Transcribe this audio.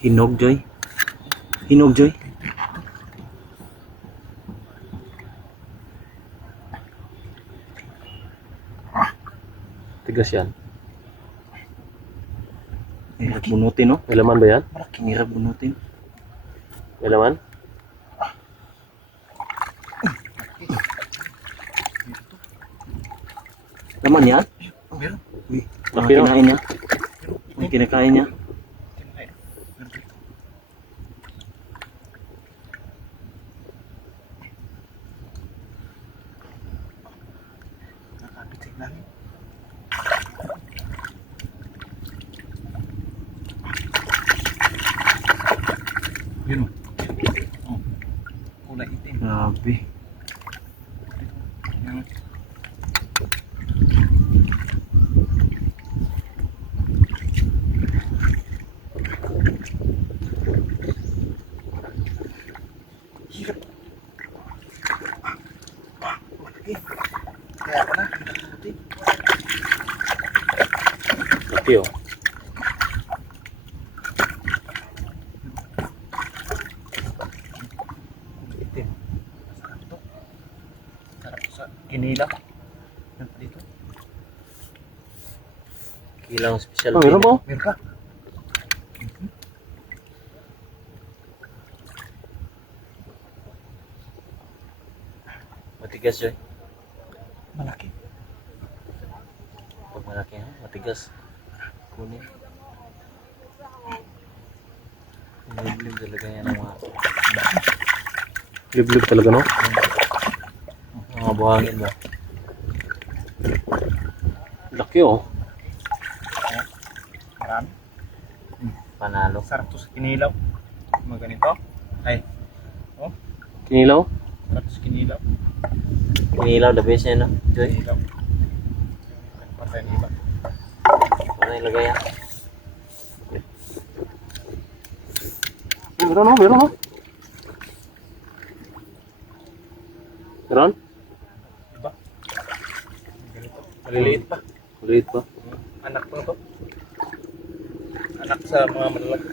Hinog, Joy. Hinog, Joy. Tigas yan. Hirap bunutin, no? May laman ba yan? Malaking hirap bunutin. May laman? Laman yan? Meron. Uy, Laki, no? kinakain niya. Uy, kinakain niya. Nakapitik namin. Yun o. Oh. Kulay itim. Grabe. Yan. Hirap. Malaki. Kaya pala, hindi. Laki, oh. Itim. Sarap to. Sarap sa kinilaw. Yan pa dito. Kilang special. Oh, meron ba? Meron ka. Matigas, Joy. Malaki. Pag malaki, ha? Matigas. Kunin. Liblib talaga yan ang mga... Liblib talaga, no? Mga buhangin ba? Laki, oh. Marami. Panalo. Sarap to sa kinilaw. Mga ganito. Ay. Oh, Kinilaw? sarap to sa kinilaw. Kinilaw, the best yan, no? Joy. Kinilaw. Patay na iba. Ano yung lagay yan? Meron, no? Meron, no? Meron? Diba? Ganito. Maliliit pa. Ulit pa. Anak pa to. Anak sa mga malalaki.